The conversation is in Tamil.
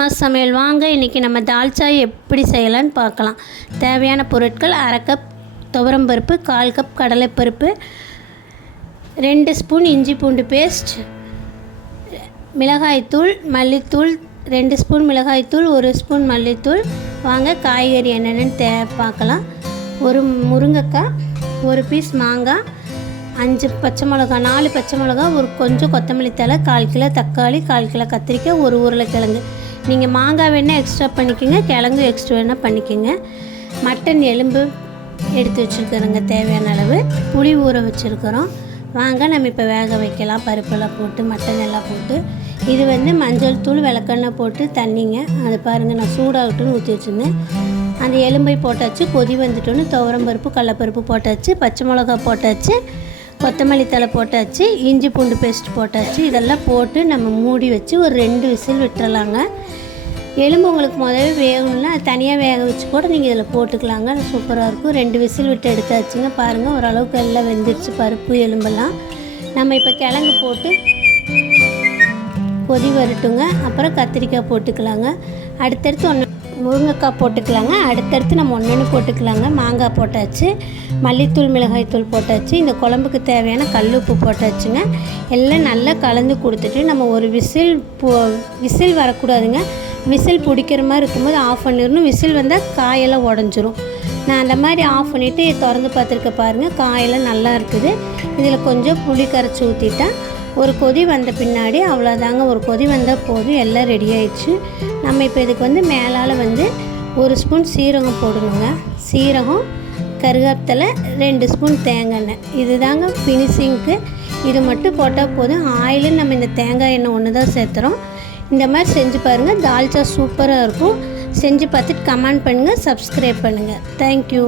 சீமாஸ் சமையல் வாங்க. இன்றைக்கி நம்ம தால்ச்சா எப்படி செய்யலான்னு பார்க்கலாம். தேவையான பொருட்கள்: அரை கப் துவரம்பருப்பு, 1/4 கப் கடலைப்பருப்பு, 2 ஸ்பூன் இஞ்சி பூண்டு பேஸ்ட், மிளகாய்த்தூள், மல்லித்தூள் 2 ஸ்பூன் மிளகாய்த்தூள், 1 ஸ்பூன் மல்லித்தூள். வாங்க காய்கறி என்னென்னு பார்க்கலாம். ஒரு முருங்கைக்காய், ஒரு பீஸ் மாங்காய், 5 பச்சை மிளகா, 4 பச்சை மிளகா, ஒரு கொஞ்சம் கொத்தமல்லி தழை, 1/4 கிலோ தக்காளி, 1/4 கிலோ கத்திரிக்காய், ஒரு உருளைக்கிழங்கு. நீங்கள் மாங்காய் வேணால் எக்ஸ்ட்ரா பண்ணிக்கோங்க, கிழங்கு எக்ஸ்ட்ரா வேணால் பண்ணிக்கோங்க. மட்டன் எலும்பு எடுத்து வச்சுருக்கிறோங்க தேவையான அளவு. புளி ஊற வச்சுருக்கிறோம். வாங்க நம்ம இப்போ வேக வைக்கலாம். பருப்பெல்லாம் போட்டு மட்டன் எல்லாம் போட்டு. இது மஞ்சள் தூள், விளக்கெண்ணெய் போட்டு தண்ணிங்க. அது பாருங்கள், நான் சூடாகட்டுன்னு ஊற்றி வச்சுருந்தேன். அந்த எலும்பை போட்டாச்சு. கொதி வந்துட்டோன்னு துவரம்பருப்பு, கடலைப்பருப்பு போட்டாச்சு, பச்சை மிளகா போட்டாச்சு, கொத்தமல்லி தழை போட்டாச்சு, இஞ்சி பூண்டு பேஸ்ட் போட்டாச்சு. இதெல்லாம் போட்டு நம்ம மூடி வச்சு ஒரு 2 விசில் விட்டுறலாங்க. எலும்பு உங்களுக்கு முதல்ல வேகணும்னா தனியாக வேக வச்சு கூட நீங்கள் இதில் போட்டுக்கலாங்க. சூப்பராக இருக்கும். 2 விசில் விட்டு எடுத்தாச்சுங்க. பாருங்கள், ஓரளவுக்கு எல்லாம் வெந்துருச்சு பருப்பு எலும்பெல்லாம். நம்ம இப்போ கிழங்கு போட்டு கொதி வரட்டுங்க. அப்புறம் கத்திரிக்காய் போட்டுக்கலாங்க. அடுத்தடுத்து முருங்கைக்காய் போட்டுக்கலாங்க. அடுத்தடுத்து நம்ம ஒன்று போட்டுக்கலாங்க. மாங்காய் போட்டாச்சு, மல்லித்தூள், மிளகாய்த்தூள் போட்டாச்சு. இந்த குழம்புக்கு தேவையான கல் உப்பு போட்டாச்சுங்க. எல்லாம் நல்லா கலந்து கொடுத்துட்டு நம்ம ஒரு விசில் வரக்கூடாதுங்க. விசில் பிடிக்கிற மாதிரி இருக்கும்போது ஆஃப் பண்ணிடணும். விசில் வந்தால் காயெல்லாம் உடஞ்சிரும். நான் அந்த மாதிரி ஆஃப் பண்ணிவிட்டு திறந்து பார்த்துருக்க பாருங்கள், காயெல்லாம் நல்லா இருக்குது. இதில் கொஞ்சம் புளி கரைச்சி ஊற்றிட்டேன். ஒரு கொதி வந்த பின்னாடி அவ்வளோதாங்க. ஒரு கொதி வந்தால் போதும், எல்லாம் ரெடி ஆயிடுச்சு. நம்ம இப்போ இதுக்கு மேலால் 1 ஸ்பூன் சீரகம் போடணுங்க. சீரகம், கருவேப்பிலை, 2 ஸ்பூன் தேங்காய் எண்ணெய். இது தாங்க ஃபினிஷிங்க்கு. இது மட்டும் போட்டால் போதும். ஆயிலும் நம்ம இந்த தேங்காய் எண்ணெய் ஒன்று தான் சேர்த்துறோம். இந்த மாதிரி செஞ்சு பாருங்கள். தால்ச்சா சூப்பராக இருக்கும். செஞ்சு பார்த்துட்டு கமெண்ட் பண்ணுங்கள், சப்ஸ்கிரைப் பண்ணுங்கள். தேங்க்யூ.